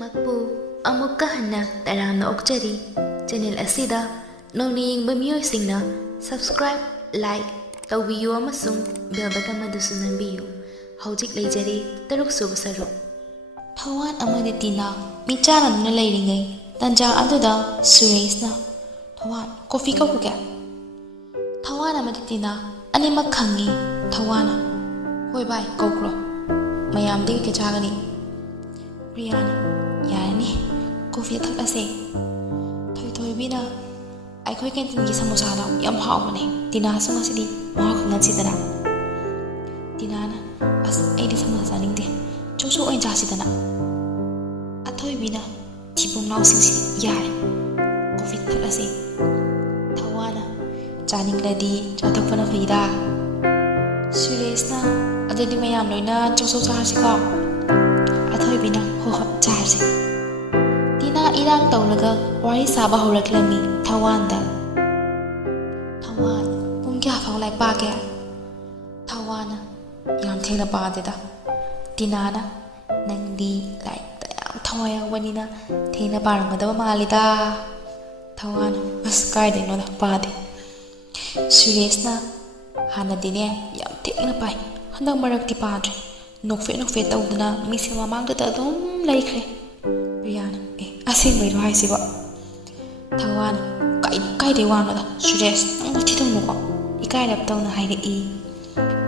ꯄꯨꯝꯅꯃꯛꯄꯨ ꯑꯃꯨꯛꯀ ꯍꯟꯅ ꯇꯔꯥꯝꯅ ꯑꯣꯛꯆꯔꯤ꯫ ꯆꯦꯅꯦꯜ ꯑꯁꯤꯗ ꯅꯧꯅ ꯌꯦꯡꯕ ꯃꯤꯑꯣꯏꯁꯤꯡꯅ ꯁꯕꯁꯀ꯭ꯔꯥꯏꯕ, ꯂꯥꯏꯛ ꯇꯧꯕꯤꯌꯨ ꯑꯃꯁꯨꯡ ꯕꯦꯜ ꯕꯇꯟ ꯑꯗꯨꯁꯨ ꯅꯝꯕꯤꯌꯨ꯫ ꯍꯧꯖꯤꯛ ꯂꯩꯖꯔꯤ 3ꯁꯨꯕ ꯁꯔꯨꯛ꯫ ꯊꯋꯥꯟ ꯑꯃꯗꯤ ꯇꯤꯅꯥ ꯃꯤꯆꯥꯟꯅꯗꯨꯅ ꯂꯩꯔꯤꯉꯩ ꯇꯥꯟꯖꯥ ꯑꯗꯨꯗ ꯁꯨꯔꯦꯁꯅ "ꯊꯋꯥꯟ, ꯀꯣꯐꯤ ꯀꯧꯔꯨꯒꯦ?" ꯊꯋꯥꯟ ꯑꯃꯗꯤ ꯇꯤꯅꯥ ꯑꯅꯤꯃꯛ ꯈꯪꯉꯤ ꯊꯋꯥꯟꯅ "ꯍꯣꯏ ꯚꯥꯏ, ꯀꯧꯈ꯭ꯔꯣ, ꯃꯌꯥꯝꯗꯤ ꯀꯩ ꯆꯥꯒꯅꯤ?" ꯄ꯭ꯔꯤꯌꯥꯅ "ꯌꯥꯔꯅꯤ, ꯀꯣꯐꯤ ꯊꯛꯂꯁꯦ." ꯊꯣꯏꯊꯣꯏꯕꯤꯅ "ꯑꯩꯈꯣꯏ ꯀꯦꯟꯇꯤꯟꯒꯤ ꯁꯃꯣꯁꯥꯗꯣ ꯌꯥꯝ ꯍꯥꯎꯕꯅꯦ, ꯇꯤꯅꯥꯁꯨ ꯉꯁꯤꯗꯤ ꯃꯍꯥꯎ ꯈꯪꯍꯟꯁꯤꯗꯅ." ꯇꯤꯅꯥꯅ "ꯑꯁ, ꯑꯩꯗꯤ ꯁꯃꯣꯁꯥ ꯆꯥꯅꯤꯡꯗꯦ, ꯆꯧꯆꯧ ꯑꯣꯏꯅ ꯆꯥꯁꯤꯗꯅ." ꯑꯊꯣꯏꯕꯤꯅ "ꯊꯤꯕꯣꯡ ꯂꯥꯎꯁꯤꯡꯁꯤꯗꯤ ꯌꯥꯔꯦ, ꯀꯣꯐꯤ ꯊꯛꯂꯁꯦ." ꯊꯋꯥꯟꯅ "ꯆꯥꯅꯤꯡꯂꯗꯤ ꯆꯥꯊꯣꯛꯄꯅ ꯐꯩꯗ." ꯁꯨꯔꯦꯁꯅ "ꯑꯗꯨꯗꯤ ꯃꯌꯥꯝ ꯂꯣꯏꯅ ꯆꯧꯆꯧ ꯆꯥꯔꯁꯤꯀꯣ?" ꯑꯊꯣꯏꯕꯤꯅ "ꯍꯣꯏ ꯍꯣꯏ, ꯆꯥꯔꯁꯤ." ꯇꯤꯅꯥ ꯏꯔꯥꯡ ꯇꯧꯔꯒ ꯋꯥꯔꯤ ꯁꯥꯕ ꯍꯧꯔꯛꯂꯝꯃꯤ ꯊꯋꯥꯟꯗ꯫ "ꯊꯋꯥꯟ, ꯄꯨꯡ ꯀꯌꯥ ꯐꯥꯎ ꯂꯥꯏꯔꯤꯛ ꯄꯥꯒꯦ?" ꯊꯋꯥꯟꯅ "ꯌꯥꯝ ꯊꯦꯡꯅ ꯄꯥꯗꯦꯗ." ꯇꯤꯅꯥꯅ "ꯅꯪꯗꯤ ꯂꯥꯏꯔꯤꯛꯇ ꯌꯥꯝ ꯊꯋꯥꯏ ꯌꯥꯎꯕꯅꯤꯅ ꯊꯦꯡꯅ ꯄꯥꯔꯝꯒꯗꯕ ꯃꯥꯜꯂꯤꯗ." ꯊꯋꯥꯟꯅ "ꯑꯁ, ꯀꯥꯏꯗꯩꯅꯣꯗ, ꯄꯥꯗꯦ." ꯁꯨꯔꯦꯁꯅ "ꯍꯥꯟꯅꯗꯤꯅꯦ ꯌꯥꯝ ꯊꯦꯡꯅ ꯄꯥꯏ, ꯍꯟꯗꯛ ꯃꯔꯛꯇꯤ ꯄꯥꯗ꯭ꯔꯦ, ꯅꯣꯛꯐꯦꯠ ꯇꯧꯗꯅ ꯃꯤꯡꯁꯦꯜ ꯃꯃꯥꯡꯗꯨꯗ ꯑꯗꯨꯝ ꯂꯩꯈ꯭ꯔꯦ." ꯄ꯭ꯔꯤꯌꯥꯅ "ꯑꯁꯦꯡꯕꯩꯔꯣ ꯍꯥꯏꯁꯤꯕꯣ?" ꯊꯋꯥꯟꯅ "ꯀꯥꯏꯗꯩ ꯋꯥꯅꯣꯗ, ꯁꯨꯔꯦꯁ, ꯅꯪꯕꯨ ꯊꯤꯗꯧꯅꯨꯀꯣ." ꯏꯀꯥꯏꯔꯞ ꯇꯧꯅ ꯍꯥꯏꯔꯛꯏ꯫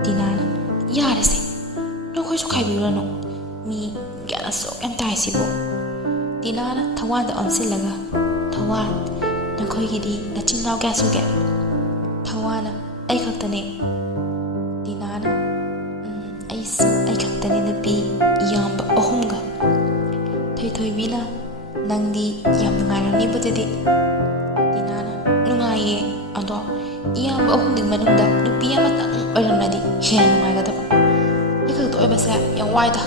ꯇꯤꯅꯥꯅ "ꯌꯥꯔꯦꯁꯦ, ꯅꯈꯣꯏꯁꯨ ꯈꯥꯏꯕꯤꯔꯨꯔꯅꯨ, ꯃꯤ ꯒ꯭ꯌꯥꯟ ꯑꯁꯨꯛ ꯌꯥꯝ ꯇꯥꯏꯁꯤꯕꯨ." ꯇꯤꯅꯥꯅ ꯊꯋꯥꯟꯗ ꯑꯣꯟꯁꯤꯜꯂꯒ "ꯊꯋꯥꯟ, ꯅꯈꯣꯏꯒꯤꯗꯤ ꯅꯆꯤꯟ ꯅꯥꯎ ꯀꯌꯥ ꯁꯨꯒꯦ?" ꯊꯋꯥꯟꯅ "ꯑꯩ ꯈꯛꯇꯅꯦ." ꯇꯤꯅꯥꯅ ꯑꯩ ꯈꯛꯇꯅꯦ ꯅꯨꯄꯤ, ꯏꯌꯥꯝꯕ 3ꯒ." ꯊꯣꯏꯊꯣꯏꯕꯤꯅ "ꯅꯪꯗꯤ ꯌꯥꯝ ꯅꯨꯡꯉꯥꯏꯔꯝꯅꯤꯕꯨꯗꯨꯗꯤ." ꯇꯤꯅꯥꯅ "ꯅꯨꯡꯉꯥꯏꯌꯦ, ꯑꯗꯣ ꯏꯌꯥꯝꯕ 3ꯗꯨꯒꯤ ꯃꯅꯨꯡꯗ ꯅꯨꯄꯤ ꯑꯃꯇꯪ ꯑꯣꯏꯔꯝꯂꯗꯤ ꯍꯦꯟꯅ ꯅꯨꯡꯉꯥꯏꯒꯗꯕ. ꯑꯩ ꯈꯛꯇ ꯑꯣꯏꯕꯁꯦ ꯌꯥꯝ ꯋꯥꯏꯗ."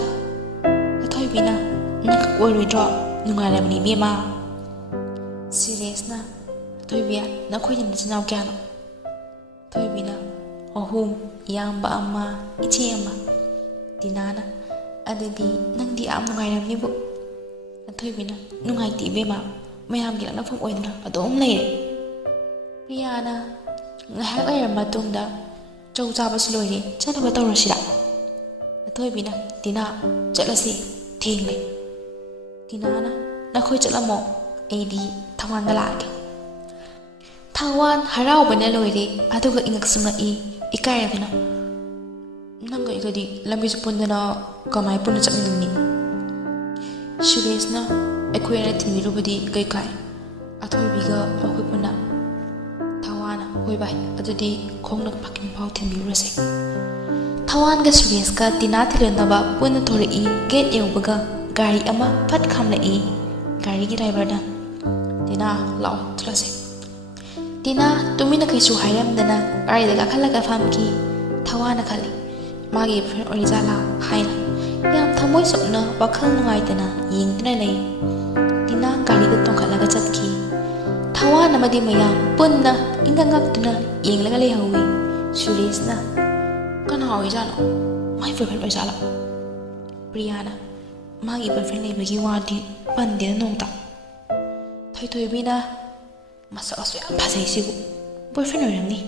ꯑꯊꯣꯏꯕꯤꯅ "ꯅꯪ ꯈꯛ ꯑꯣꯏꯔꯣꯏꯗ꯭ꯔꯣ? ꯅꯨꯡꯉꯥꯏꯔꯕꯅꯤ ꯏꯕꯦꯝꯃ." ꯁꯨꯔꯦꯁꯅ "ꯊꯣꯏꯕꯤ, ꯅꯈꯣꯏꯗꯤ ꯅꯆꯤꯟ ꯅꯥꯎ ꯀꯌꯥꯅꯣ?" ꯊꯣꯏꯕꯤꯅ 3, ꯏꯌꯥꯝꯕ 1, ꯏꯆꯦ 1." ꯇꯤꯅꯥꯅ "ꯑꯗꯨꯗꯤ ꯅꯪꯗꯤ ꯌꯥꯝ ꯅꯨꯡꯉꯥꯏꯔꯝꯅꯤꯕꯨ." ꯑꯊꯣꯏꯕꯤꯅ "ꯅꯨꯡꯉꯥꯏꯇꯦ ꯏꯕꯦꯝꯃ, ꯃꯌꯥꯝꯒꯤ ꯂꯛꯅꯐꯝ ꯑꯣꯏꯗꯅ ꯑꯗꯨꯝ ꯂꯩꯔꯦ." ꯄ꯭ꯔꯤꯌꯥꯅ ꯉꯥꯏꯍꯥꯛ ꯂꯩꯔꯕ ꯃꯇꯨꯡꯗ "ꯆꯧ ꯆꯥꯕꯁꯨ ꯂꯣꯏꯔꯦ, ꯆꯠꯅꯕ ꯇꯧꯔꯁꯤꯔ?" ꯑꯊꯣꯏꯕꯤꯅ "ꯇꯤꯅꯥ, ꯆꯠꯂꯁꯤ, ꯊꯦꯡꯂꯦ." ꯇꯤꯅꯥꯅ "ꯅꯈꯣꯏ ꯆꯠꯂꯝꯃꯣ, ꯑꯩꯗꯤ ꯊꯋꯥꯟꯒ ꯂꯥꯛꯑꯒꯦ." ꯊꯋꯥꯟ ꯍꯔꯥꯎꯕꯅ ꯂꯣꯏꯔꯦ, ꯑꯗꯨꯒ ꯏꯉꯛꯁꯨ ꯉꯛꯏ, ꯏꯀꯥꯏꯔꯗꯨꯅ "ꯅꯪꯒ ꯑꯩꯒꯗꯤ ꯂꯝꯕꯤꯁꯨ ꯄꯨꯟꯗꯅ ꯀꯃꯥꯏ ꯄꯨꯟꯅ ꯆꯠꯃꯤꯟꯅꯅꯤ?" ꯁꯨꯔꯦꯁꯅ "ꯑꯩꯈꯣꯏ ꯑꯅ ꯊꯤꯟꯕꯤꯔꯨꯕꯗꯤ ꯀꯩ ꯀꯥꯏ, ꯑꯊꯣꯏꯕꯤꯒ ꯃꯈꯣꯏ ꯄꯨꯟꯅ." ꯊꯋꯥꯟꯅ "ꯍꯣꯏ ꯚꯥꯏ, ꯑꯗꯨꯗꯤ ꯈꯣꯡꯅ ꯄꯥꯔꯀꯤꯡ ꯐꯥꯎ ꯊꯤꯟꯕꯤꯔꯨꯔꯁꯦ." ꯊꯋꯥꯟꯒ ꯁꯨꯔꯦꯁꯀ ꯇꯤꯅꯥ ꯊꯤꯜꯂꯨꯅꯕ ꯄꯨꯟꯅ ꯊꯣꯔꯛꯏ꯫ ꯒꯦꯠ ꯌꯧꯕꯒ ꯒꯥꯔꯤ ꯑꯃ ꯐꯠ ꯈꯥꯝꯂꯛꯏ꯫ ꯒꯥꯔꯤꯒꯤ ꯗ꯭ꯔꯥꯏꯚꯔꯅ "ꯇꯤꯅꯥ, ꯂꯥꯛꯑꯣ, ꯆꯠꯂꯁꯦ." ꯇꯤꯅꯥ ꯇꯨꯃꯤꯟꯅ ꯀꯩꯁꯨ ꯍꯥꯏꯔꯝꯗꯅ ꯒꯥꯔꯤꯗ ꯀꯥꯈꯠꯂꯒ ꯐꯝꯈꯤ꯫ ꯊꯋꯥꯟꯅ ꯈꯜꯂꯤ, ꯃꯥꯒꯤ ꯐ꯭ꯔꯦꯟ ꯑꯣꯏꯔꯤꯖꯥꯠꯂꯥ ꯍꯥꯏꯅ ꯌꯥꯝ ꯊꯃꯣꯏ ꯁꯣꯛꯅ, ꯋꯥꯈꯜ ꯅꯨꯡꯉꯥꯏꯇꯅ ꯌꯦꯡꯗꯨꯅ ꯂꯩ꯫ ꯇꯤꯅꯥ ꯒꯥꯔꯤꯗ ꯇꯣꯡꯈꯠꯂꯒ ꯆꯠꯈꯤ꯫ ꯊꯋꯥꯟ ꯑꯃꯗꯤ ꯃꯌꯥꯝ ꯄꯨꯟꯅ ꯏꯪꯉꯛ ꯉꯛꯇꯨꯅ ꯌꯦꯡꯂꯒ ꯂꯩꯍꯧꯏ꯫ ꯁꯨꯔꯦꯁꯅ "ꯀꯅꯥ ꯑꯣꯏꯖꯥꯠꯅꯣ? ꯃꯥꯏ ꯕꯣꯏꯐ꯭ꯔꯦꯟ ꯑꯣꯏꯖꯥꯠꯂꯣ?" ꯄ꯭ꯔꯤꯌꯥꯅ "ꯃꯥꯒꯤ ꯕꯣꯏꯐ꯭ꯔꯦꯟ ꯂꯩꯕꯒꯤ ꯋꯥꯗꯤ ꯄꯟꯗꯦꯗ ꯅꯣꯡꯇ." ꯊꯣꯏꯊꯣꯏꯕꯤꯅ "ꯃꯁꯛ ꯑꯁꯨꯛ ꯌꯥꯝ ꯐꯖꯩꯁꯤꯕꯨ, ꯕꯣꯏꯐ꯭ꯔꯦꯟ ꯑꯣꯏꯔꯝꯅꯤ.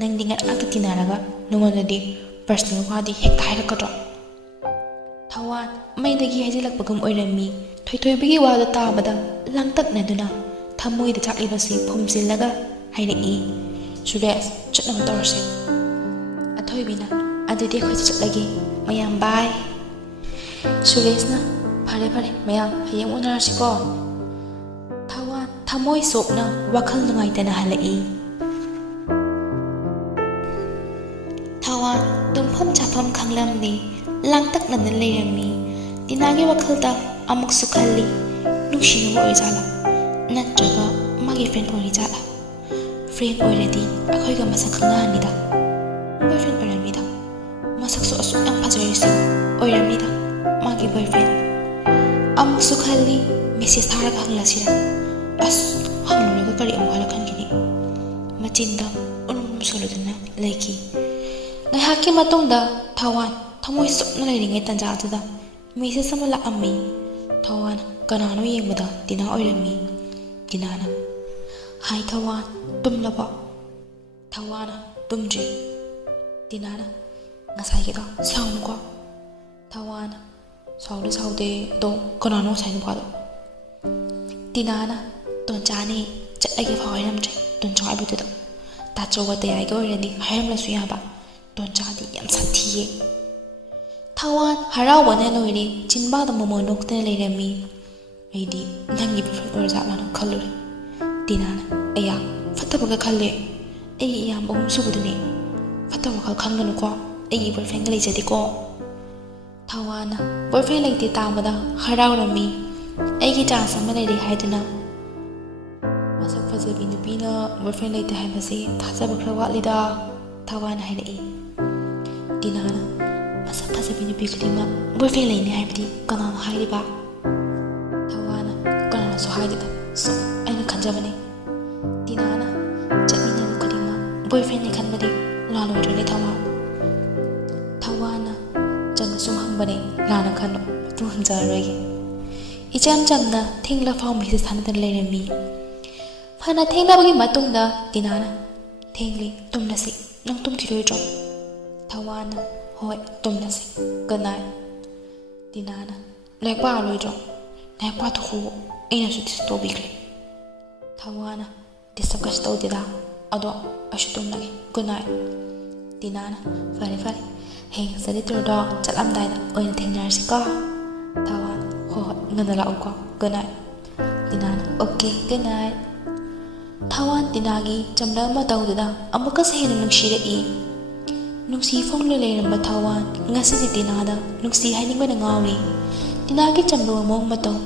ꯅꯪꯗꯤ ꯉꯔꯥꯡꯇ ꯇꯤꯟꯅꯔꯒ ꯅꯉꯣꯟꯗꯗꯤ ꯄꯔꯁꯅꯦꯜ ꯋꯥꯗꯤ ꯍꯦꯛꯇ ꯍꯥꯏꯔꯛꯀꯗ꯭ꯔꯣ?" ꯊꯋꯥꯟ ꯃꯩꯗꯒꯤ ꯍꯩꯖꯤꯜꯂꯛꯄꯒꯨꯝ ꯑꯣꯏꯔꯝꯃꯤ꯫ ꯊꯣꯏꯊꯣꯏꯕꯤꯒꯤ ꯋꯥꯗꯨ ꯇꯥꯕꯗ ꯂꯥꯡꯇꯛꯅꯗꯨꯅ ꯊꯃꯣꯏꯗ ꯆꯥꯛꯂꯤꯕꯁꯤ ꯐꯨꯝꯖꯤꯜꯂꯒ ꯍꯥꯏꯔꯛꯏ꯫ "ꯁꯨꯔꯦꯁ, ꯆꯠꯅꯕ ꯇꯧꯔꯁꯦ." ꯑꯊꯣꯏꯕꯤꯅ "ꯑꯗꯨꯗꯤ ꯑꯩꯈꯣꯏꯁꯨ ꯆꯠꯂꯒꯦ, ꯃꯌꯥꯝ ꯕꯥꯏ." ꯁꯨꯔꯦꯁꯅ "ꯐꯔꯦ ꯐꯔꯦ ꯃꯌꯥꯝ, ꯍꯌꯦꯡ ꯎꯅꯔꯁꯤꯀꯣ." ꯊꯋꯥꯟ ꯊꯃꯣꯏ ꯁꯣꯛꯅ, ꯋꯥꯈꯜ ꯅꯨꯡꯉꯥꯏꯇꯅ ꯍꯜꯂꯛꯏ꯫ ꯊꯋꯥꯟ ꯇꯨꯝꯐꯝ ꯆꯥꯐꯝ ꯈꯪꯂꯝꯗꯦ, ꯂꯥꯡꯇꯛꯅꯅ ꯂꯩꯔꯝꯃꯤ꯫ ꯇꯤꯅꯥꯒꯤ ꯋꯥꯈꯜꯗ ꯑꯃꯨꯛꯁꯨ ꯈꯜꯂꯤ, ꯅꯨꯡꯁꯤꯅꯕ ꯑꯣꯏꯖꯥꯠꯂꯥ, ꯅꯠꯇ꯭ꯔꯒ ꯃꯥꯒꯤ ꯐ꯭ꯔꯦꯟ ꯑꯣꯏꯔꯤꯖꯥꯠꯂꯥ? ꯐ꯭ꯔꯦꯟ ꯑꯣꯏꯔꯗꯤ ꯑꯩꯈꯣꯏꯒ ꯃꯁꯛ ꯈꯪꯅꯍꯟꯅꯤꯗ. ꯕꯣꯏꯐ꯭ꯔꯦꯟ ꯑꯣꯏꯔꯝꯅꯤꯗ, ꯃꯁꯛꯁꯨ ꯑꯁꯨꯛ ꯌꯥꯝ ꯐꯖꯔꯤꯁꯤ ꯑꯣꯏꯔꯝꯅꯤꯗ ꯃꯥꯒꯤ ꯕꯣꯏꯐ꯭ꯔꯦꯟ꯫ ꯑꯃꯨꯛꯁꯨ ꯈꯜꯂꯤ, ꯃꯦꯁꯦꯖ ꯊꯥꯔꯒ ꯍꯪꯂꯁꯤꯔ? ꯑꯁ, ꯍꯪꯂꯨꯔꯒ ꯀꯔꯤ ꯑꯃꯨꯛ ꯍꯜꯂꯛꯍꯟꯈꯤꯅꯤ? ꯃꯆꯤꯟꯗ ꯎꯔꯨꯝ ꯁꯣꯜꯂꯗꯨꯅ ꯂꯩꯈꯤ꯫ ꯉꯥꯏꯍꯥꯛꯀꯤ ꯃꯇꯨꯡꯗ ꯊꯋꯥꯟ ꯊꯃꯣꯏ ꯁꯣꯛꯅ ꯂꯩꯔꯤꯉꯩ ꯇꯥꯟꯖꯥꯗꯨꯗ ꯃꯦꯁꯦꯖ ꯑꯃ ꯂꯥꯛꯑꯝꯃꯤ꯫ ꯊꯋꯥꯟ ꯀꯅꯥꯅꯣ ꯌꯦꯡꯕꯗ ꯇꯤꯅꯥ ꯑꯣꯏꯔꯝꯃꯤ꯫ ꯇꯤꯅꯥꯅ ꯍꯥꯏ ꯊꯋꯥꯟ ꯇꯨꯝꯂꯕꯣ? ꯊꯋꯥꯟꯅ ꯇꯨꯝꯗ꯭ꯔꯤ꯫ ꯇꯤꯅꯥꯅ ꯉꯁꯥꯏꯒꯤꯗꯣ ꯁꯥꯎꯅꯨꯀꯣ꯫ ꯊꯋꯥꯟꯅ ꯁꯥꯎꯗꯦ ꯑꯗꯣ ꯀꯅꯥꯅꯣ ꯉꯁꯥꯏ ꯅꯨꯄꯥꯗꯣ? ꯇꯤꯅꯥꯅ ꯇꯣꯟꯆꯥꯅꯤ ꯆꯠꯂꯒꯦ ꯐꯥꯎ ꯍꯥꯏꯔꯝꯗ꯭ꯔꯦ ꯇꯣꯟꯆꯥ ꯍꯥꯏꯕꯗꯨꯗ ꯇꯥꯆꯧꯒ ꯇꯌꯥꯏꯒ ꯑꯣꯏꯔꯗꯤ ꯍꯥꯏꯔꯝꯂꯁꯨ ꯌꯥꯕ ꯇꯣꯟꯆꯥꯗꯤ ꯌꯥꯝ ꯁꯥꯊꯤꯌꯦ꯫ ꯊꯋꯥꯟ ꯍꯔꯥꯎꯕꯅ ꯂꯣꯏꯔꯦ ꯆꯤꯟꯕꯥꯗ ꯃꯣꯃꯣꯟ ꯅꯣꯛꯇꯅ ꯂꯩꯔꯝꯃꯤ꯫ ꯑꯩꯗꯤ ꯅꯪꯒꯤ ꯕꯣꯏꯐ꯭ꯔꯦꯟ ꯑꯣꯏꯔꯖꯥꯠꯂꯥꯅ ꯈꯜꯂꯨꯔꯦ꯫ ꯇꯤꯅꯥꯅ ꯑꯌꯥ ꯐꯠꯇꯕꯒ ꯈꯜꯂꯦ ꯑꯩꯒꯤ ꯏꯌꯥꯝꯕ ꯑꯍꯨꯝ ꯁꯨꯕꯗꯨꯅꯦ ꯐꯠꯇꯕ ꯋꯥꯈꯜ ꯈꯟꯒꯅꯨꯀꯣ ꯑꯩꯒꯤ ꯕꯣꯏꯐ꯭ꯔꯦꯟꯒ ꯂꯩꯖꯗꯦꯀꯣ꯫ ꯊꯋꯥꯟꯅ ꯕꯣꯏꯐ꯭ꯔꯦꯟ ꯂꯩꯇꯦ ꯇꯥꯕꯗ ꯍꯔꯥꯎꯔꯝꯃꯤ꯫ ꯑꯩꯒꯤ ꯆꯥꯟꯁ ꯑꯃ ꯂꯩꯔꯦ ꯍꯥꯏꯗꯨꯅ ꯃꯁꯛ ꯐꯖꯕꯤ ꯅꯨꯄꯤꯅ ꯕꯣꯏꯐ꯭ꯔꯦꯟ ꯂꯩꯇꯦ ꯍꯥꯏꯕꯁꯦ ꯊꯥꯖꯕ ꯈꯔ ꯋꯥꯠꯂꯤꯗ ꯊꯋꯥꯟꯅ ꯍꯥꯏꯔꯛꯏ꯫ ꯇꯤꯅꯥꯅ ꯃꯁꯛ ꯐꯖꯕꯤ ꯅꯨꯄꯤ ꯈꯨꯗꯤꯡꯃꯛ ꯕꯣꯏꯐ꯭ꯔꯦꯟ ꯂꯩꯅꯤ ꯍꯥꯏꯕꯗꯤ ꯀꯅꯥꯅ ꯍꯥꯏꯔꯤꯕ? ꯊꯋꯥꯟꯅ ꯀꯅꯥꯅꯁꯨ ꯍꯥꯏꯗꯦꯗ ꯁꯨꯝ ꯑꯩꯅ ꯈꯟꯖꯕꯅꯤ꯫ ꯇꯤꯅꯥꯅ ꯆꯠꯃꯤꯟꯅꯕ ꯈꯨꯗꯤꯡꯃꯛ ꯕꯣꯏꯐ꯭ꯔꯦꯟꯅꯤ ꯈꯟꯕꯗꯤ ꯂꯥꯜꯂꯣꯏꯗ꯭ꯔꯅꯦ ꯊꯋꯥꯟ? ꯊꯋꯥꯟꯅ ꯆꯝꯅ ꯁꯨꯝ ꯍꯪꯕꯅꯦ ꯂꯥꯟꯅ ꯈꯟꯅꯨ ꯃꯇꯨꯡ ꯍꯪꯖꯔꯔꯣꯏꯒꯦ꯫ ꯏꯆꯝ ꯆꯝꯅ ꯊꯦꯡꯂꯐꯥꯎ ꯃꯦꯁꯦꯖ ꯊꯥꯅꯗꯅ ꯂꯩꯔꯝꯃꯤ꯫ ꯐꯅ ꯊꯦꯡꯅꯕꯒꯤ ꯃꯇꯨꯡꯗ ꯇꯤꯅꯥꯅ ꯊꯦꯡꯂꯦ ꯇꯨꯝꯂꯁꯤ ꯅꯪ ꯇꯨꯝꯈꯤꯔꯣꯏꯗ꯭ꯔꯣ? ꯊꯋꯥꯟꯅ ꯍꯣꯏ ꯇꯨꯝꯂꯁꯤ ꯒꯨꯗ ꯅꯥꯏꯠ꯫ ꯇꯤꯅꯥꯅ ꯂꯥꯏꯔꯤꯛ ꯄꯥꯔꯣꯏꯗ꯭ꯔꯣ? ꯂꯥꯏꯔꯤꯛ ꯄꯥꯊꯣꯛꯎ ꯑꯩꯅꯁꯨ ꯗꯤꯁꯇꯔꯕ ꯇꯧꯕꯤꯈ꯭ꯔꯦ꯫ ꯊꯋꯥꯟꯅ ꯗꯤꯁꯇꯔꯕ ꯀꯩꯁꯨ ꯇꯧꯗꯦꯗ ꯑꯗꯣ ꯑꯩꯁꯨ ꯇꯨꯝꯂꯒꯦ ꯒꯨꯗ ꯅꯥꯏꯠ꯫ ꯇꯤꯅꯥꯅ ꯐꯔꯦ ꯍꯌꯦꯡ ꯁ꯭ꯇꯗꯤ ꯇꯨꯔꯗꯣ ꯆꯠꯂꯝꯗꯥꯏꯗ ꯑꯣꯏꯅ ꯊꯦꯡꯅꯔꯁꯤꯀꯣ꯫ ꯊꯋꯥꯟ ꯍꯣꯏ ꯉꯟꯅ ꯂꯥꯛꯎꯀꯣ ꯒꯨꯗ ꯅꯥꯏꯠ꯫ ꯇꯤꯅꯥꯅ ꯑꯣꯀꯦ ꯒꯨꯗ ꯅꯥꯏꯠ꯫ ꯊꯋꯥꯟ ꯇꯤꯅꯥꯒꯤ ꯆꯝꯂꯕ ꯃꯇꯧꯗꯨꯗ ꯑꯃꯨꯛꯀꯁꯨ ꯍꯦꯟꯅ ꯅꯨꯡꯁꯤꯔꯛꯏ꯫ ꯅꯨꯡꯁꯤ ꯐꯣꯡꯂ ꯂꯩꯔꯝꯕ ꯊꯋꯥꯟ ꯉꯁꯤꯗꯤ ꯇꯤꯅꯥꯗ ꯅꯨꯡꯁꯤ ꯍꯥꯏꯅꯤꯡꯕꯅ ꯉꯥꯎꯔꯤ꯫ ꯇꯤꯅꯥꯒꯤ ꯆꯝꯂꯕ ꯃꯑꯣꯡ ꯃꯇꯧ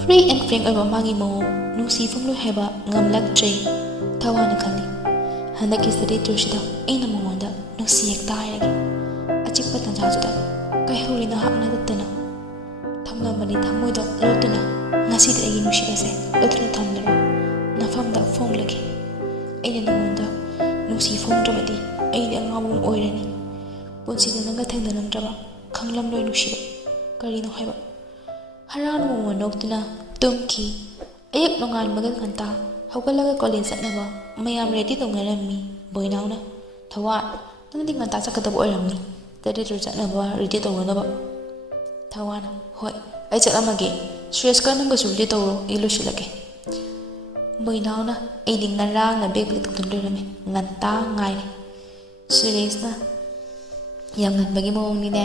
ꯐ꯭ꯔꯤ ꯑꯦꯟ ꯐ꯭ꯔꯦꯡ ꯑꯣꯏꯕ ꯃꯥꯒꯤ ꯃꯑꯣꯡ ꯅꯨꯡꯁꯤ ꯐꯣꯡꯂꯣꯏ ꯍꯥꯏꯕ ꯉꯝꯂꯛꯇ꯭ꯔꯦ꯫ ꯊꯋꯥꯟꯅ ꯈꯜꯂꯤ ꯍꯟꯗꯛꯀꯤ ꯁ꯭ꯇꯗꯤ ꯇꯨꯔꯁꯤꯗ ꯑꯩꯅ ꯃꯉꯣꯟꯗ ꯅꯨꯡꯁꯤ ꯍꯦꯛꯇ ꯍꯥꯏꯔꯒꯦ꯫ ꯑꯆꯤꯛꯄ ꯇꯟꯖꯥꯗꯨꯗ ꯀꯩꯍꯧꯔꯤ ꯅꯍꯥꯛ ꯅꯠꯇꯅ ꯊꯝꯂꯝꯕꯅꯤ ꯊꯃꯣꯏꯗ ꯂꯣꯠꯇꯨꯅ ꯉꯁꯤꯗꯤ ꯑꯩꯒꯤ ꯅꯨꯡꯁꯤꯕꯁꯦ ꯂꯣꯠꯇꯨꯅ ꯊꯝꯂꯔꯣꯏ ꯅꯐꯝꯗ ꯐꯣꯡꯂꯒꯦ꯫ ꯑꯩꯅ ꯅꯉꯣꯟꯗ ꯅꯨꯡꯁꯤ ꯐꯣꯡꯗ꯭ꯔꯕꯗꯤ ꯑꯩꯗꯤ ꯑꯉꯥꯎꯕ ꯑꯃ ꯑꯣꯏꯔꯅꯤ꯫ ꯄꯨꯟꯁꯤꯗ ꯅꯪꯒ ꯊꯦꯡꯅꯔꯝꯗ꯭ꯔꯕ ꯈꯪꯂꯝꯂꯣꯏ ꯅꯨꯡꯁꯤꯕ ꯀꯔꯤꯅꯣ ꯍꯥꯏꯕ꯫ ꯍꯔꯥꯎꯅ ꯃꯣꯃꯣꯟ ꯅꯣꯛꯇꯨꯅ ꯇꯨꯝꯈꯤ꯫ ꯑꯌꯨꯛ ꯅꯣꯡꯉꯥꯟꯕꯒ ꯉꯟꯇꯥ ꯍꯧꯒꯠꯂꯒ ꯀꯣꯂꯦꯖ ꯆꯠꯅꯕ ꯃꯌꯥꯝ ꯔꯦꯗꯤ ꯇꯧꯅꯔꯝꯃꯤ꯫ ꯕꯣꯏꯅꯥꯎꯅ ꯊꯋꯥꯟ ꯅꯪꯗꯤ ꯉꯟꯇꯥ ꯆꯠꯀꯗꯕ ꯑꯣꯏꯔꯝꯅꯤ ꯁ꯭ꯇꯗꯤ ꯇꯨꯔ ꯆꯠꯅꯕ ꯔꯦꯗꯤ ꯇꯧꯅꯅꯕ꯫ ꯊꯋꯥꯟꯅ ꯍꯣꯏ ꯑꯩ ꯆꯠꯂꯝꯃꯒꯦ ꯁꯨꯔꯦꯁꯀ ꯅꯪꯒꯁꯨ ꯔꯦꯗꯤ ꯇꯧꯔꯣ ꯑꯩ ꯂꯣꯏꯁꯤꯜꯂꯒꯦ꯫ ꯕꯣꯏꯅꯥꯎꯅ ꯑꯩꯗꯤ ꯉꯔꯥꯡꯅ ꯕꯦꯒ ꯄꯦꯛ ꯇꯧꯗꯨꯅ ꯂꯣꯏꯔꯝꯃꯦ ꯉꯟꯇꯥ ꯉꯥꯏꯔꯦ꯫ ꯁꯨꯔꯦꯁꯅ ꯌꯥꯝ ꯉꯟꯕꯒꯤ ꯃꯑꯣꯡꯅꯤꯅꯦ꯫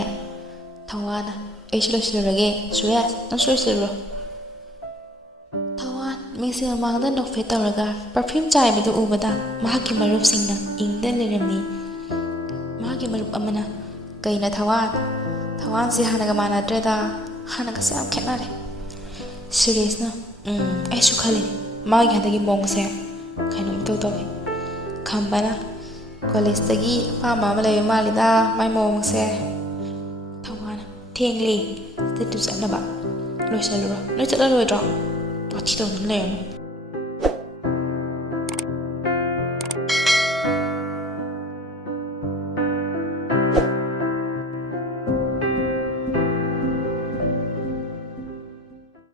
ꯊꯋꯥꯟꯅ ꯑꯩꯁꯨ ꯂꯣꯏꯁꯤꯜꯂꯨꯔꯒꯦ ꯁꯨꯔꯦꯁ ꯅꯪꯁꯨ ꯂꯣꯏꯁꯤꯜꯂꯨꯔꯣ꯫ ꯊꯋꯥꯟ ꯃꯤꯡꯁꯦꯜ ꯃꯃꯥꯡꯗ ꯅꯣꯛꯐꯦꯠ ꯇꯧꯔꯒ ꯄꯔꯐ꯭ꯌꯨꯝ ꯆꯥꯏꯕꯗꯨ ꯎꯕꯗ ꯃꯍꯥꯛꯀꯤ ꯃꯔꯨꯞꯁꯤꯡꯅ ꯏꯪꯗꯅ ꯂꯩꯔꯝꯃꯤ꯫ ꯃꯍꯥꯛꯀꯤ ꯃꯔꯨꯞ ꯑꯃꯅ ꯀꯩꯅꯣ ꯊꯋꯥꯟꯁꯦ ꯍꯥꯟꯅꯒ ꯃꯥꯟꯅꯗ꯭ꯔꯦꯗ ꯍꯥꯟꯅꯒꯁꯦ ꯌꯥꯝ ꯈꯦꯠꯅꯔꯦ꯫ ꯁꯨꯔꯦꯁꯅ ꯑꯩꯁꯨ ꯈꯜꯂꯤ ꯃꯥꯒꯤ ꯍꯟꯗꯛꯀꯤ ꯃꯑꯣꯡꯁꯦ ꯀꯩꯅꯣꯝ ꯏꯇꯧ ꯇꯧꯋꯦ꯫ ꯈꯝꯕꯅ ꯀꯣꯂꯦꯖꯇꯒꯤ ꯑꯄꯥꯝꯕ ꯑꯃ ꯂꯩꯕ ꯃꯥꯜꯂꯤꯗ ꯃꯥꯏ ꯃꯑꯣꯡꯁꯦ꯫ ꯊꯋꯥꯟꯅ ꯊꯦꯡꯂꯦ ꯁ꯭ꯇꯗꯤ ꯇꯨꯔ ꯆꯠꯅꯕ ꯂꯣꯏꯁꯤꯜꯂꯨꯔꯣ ꯅꯣꯏ ꯆꯠꯂꯔꯣꯏꯗ꯭ꯔꯣ? ꯋꯥꯊꯤ ꯇꯧꯗꯨꯅ ꯂꯩꯔꯅꯨ